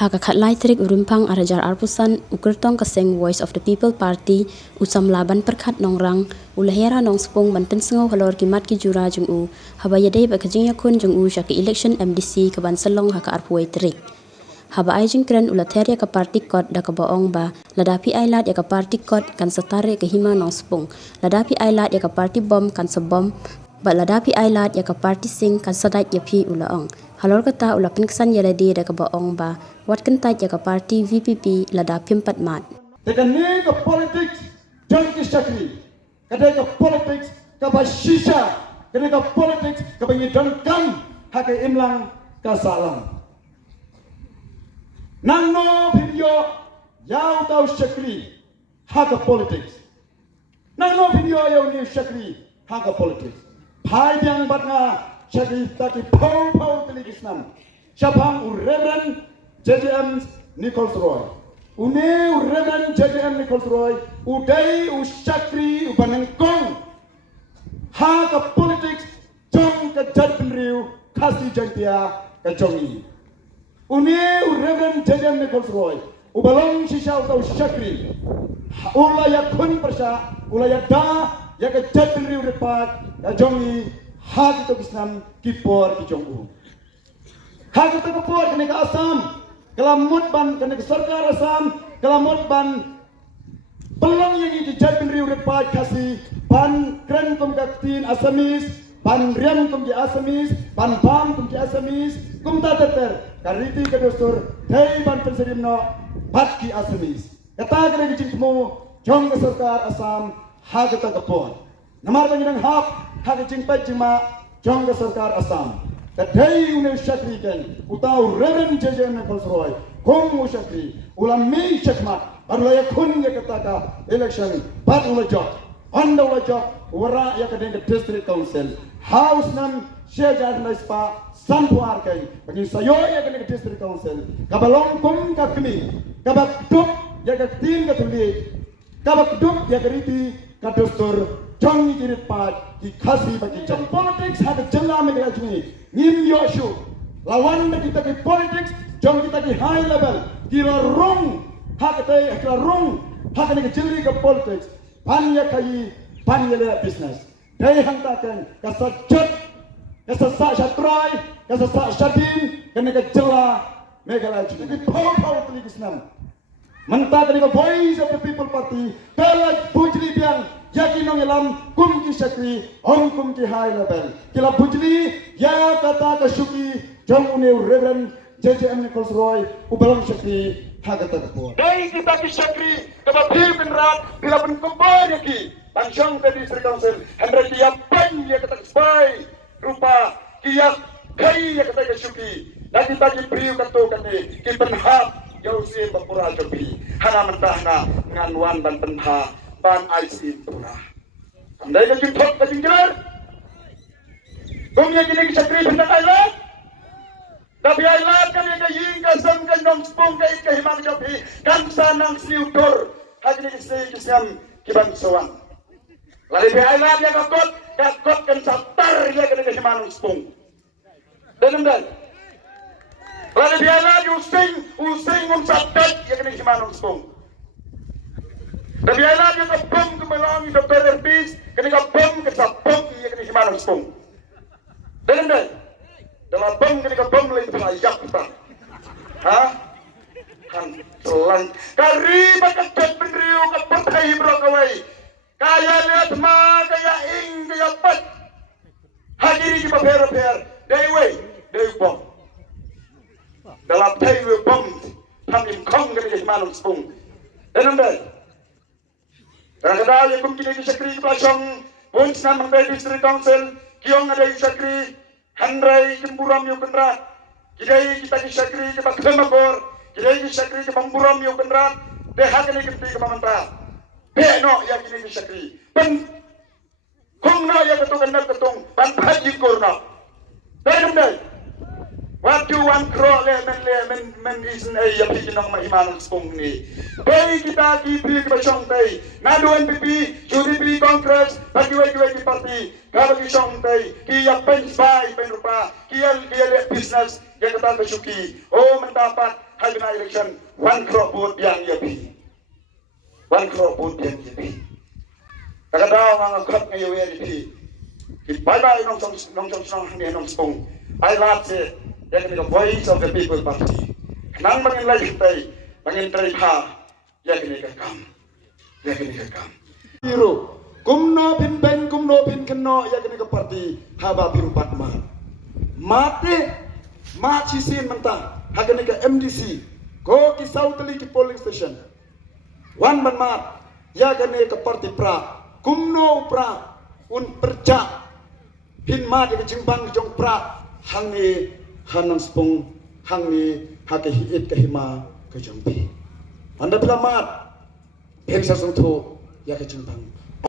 Hakakat Trik Urumpang Arajar Arpusan Ukertong Kaseng Voice of the People Party Usam Laban Perkat Nongrang Ulahera Nong Spong Banten Sengaw Halor Kimat Ki Jura Jung U Habayadei Bakajing Yakun Jung U Syaki Election MDC Kaban Selong Haka Arpuai Trik Haba Aijing Kren Ulateria Ka Party Kot Da Kabaong Ba Ladapi Ailat Ya Ka Party Kot Kan Setare Kahima Nong Spong Ladapi Ailat Ya Ka Party Bom Kan Sebom Ba Ladapi Ailat Ya Ka Party Sing Kan Sadat Ya Pi Ulaong Halor kata ulapin kesan yaladi da kabaong ba wat kentaj ya ka parti VPP lada pimpat mat. Tekani ke politik jangan kisahri. Kadai ke politik ke basisha. Kadai ke politik ke pengidangkan hakai imlang kasalam. Nangno video yau tau syakri haka politik. Nangno video yau ni syakri haka politik. Pai yang batna syakri taki pau telegisnan. Syabang Reverend JJM Nicholas Roy. Une Reverend JJM Nicholas Roy. Udai usyakri ubanengkong. Ha ke politik jong ke jad penriu kasih jantia ke jongi. Une Reverend JJM Nicholas Roy. Ubalong sisa utau syakri. Ulaya kun persa. Ulaya da ya ke jad penriu depat ke jongi. Hak itu Islam kipor ki jonggu. Hak itu kipor kena ke Assam, kelamut ban kena ke Sarkar Assam, kelamut ban pelang yang ini dijadikan riu repat kasih ban keren kum kaktin Assamese, ban rian kum ki Assamese, ban bam kum ki Assamese, kum tak ter kariti ke dostur, hei ban penserim no bat ki Assamese. Kata kena kecintmu jong ke Sarkar Assam, hak itu kipor. Namar bagi nang hak jingpai jingma jong ke Sarkar Assam. Kadai une syakri kan utau Reverend JJM Nicholas Roy kong syakri ulam mei syakmat baru ya kun ya kataka election bat ulajak anda ulajak wara ya kadang ke district council house nam syajar naispa sanpuar kan bagi sayo ya kadang ke district council kabalong kong kakmi kabak dup ya kaktin katuli kabak dup ya kariti kadostor jong kirit pat dikasih bagi jong politics ada jela megala juni ngim yoshu lawan kita di politics jong kita di high level kira rong hak kira rong hak ni jeli ke politics panya kai panya le business dai hangtakan kasajat kasasak syatrai kasasak syadin kena ke jela megala juni di pau politics nam mentah dari Voice of the People Party telah bujli biang yakin nong elam kum ki syakri ong kum ki high level kila bujli ya kata kesuki jong une Reverend JJM Nicholas Roy ubalong syakri hagata kepo dai kita ki syakri kaba bil penrat bila pun kembali ki panjang ke district council hendra dia pen ya kata spy rupa kia kai ya kata kesuki lagi bagi priu kato kane ki penhap jauh sih berpura jopi hana mentahna nganuan dan pentah ban IC pura andai ke jumpa ke jingjar kumnya kini kisakri benda ailat tapi ailat kan yang ying kasam kan dong spong kai ke himang jopi kan sanang siutor hajni isi kisam kiban sowan lari be ailat ya kakot kan satar ya ke himang spong dan lalu biarlah using sabdat yang kena simanong spong. Dan biarlah dia kebom kemelangi Dr. Erbis kena kebom ke sabong yang kena simanong spong. Dan dalam bom kena kebom lain pelayak kita. Hah? Kan selang. Kari bakal penriu kepertai berokawai. Kaya lihat ma kaya ing kaya pat. Hadiri kita per. Dewi bom. Dalam tayu bom hamim kong kami jadi malam sepung dan anda kadang-kadang yang kini disakri pasang pun senang menjadi district council kiong ada disakri handrai kemburam yang benar kidai kita disakri ke Baklemagor kidai disakri ke Bamburam yang benar deha kini kenti ke Mamantah beno yang kini disakri pen kong no yang ketung pan haji korno dan anda waktu wan kro men isen ay yapi kinong mahimanong spong ni. Bay kita kibri kibasong tay. Naduan pipi, judi Congress, bagi-wagi di parti. Kalau kisong tay, kiya pen spy pen rupa, kiya business yang kata kesuki. Oh mendapat hai bina election 1 crore vote yang yapi 1 crore vote yang yapi kadang ang khat ngayo yapi bye bye nong song ni nong spong I love it yang ni voice of the people party nang bangin lagi tay bangin tari ha yang ni kam biru kumno pin keno yang ni party haba biru patma mate ma chisin mentah hagani ka MDC ko ki sautali ki polling station wan man mat ya gane ka parti pra kumno pra un perja hin ma de jimbang jong pra hangni hanang spong hangni hake hiit ka hima ka jompi anda bila mat heksa sungtho ya ka jimbang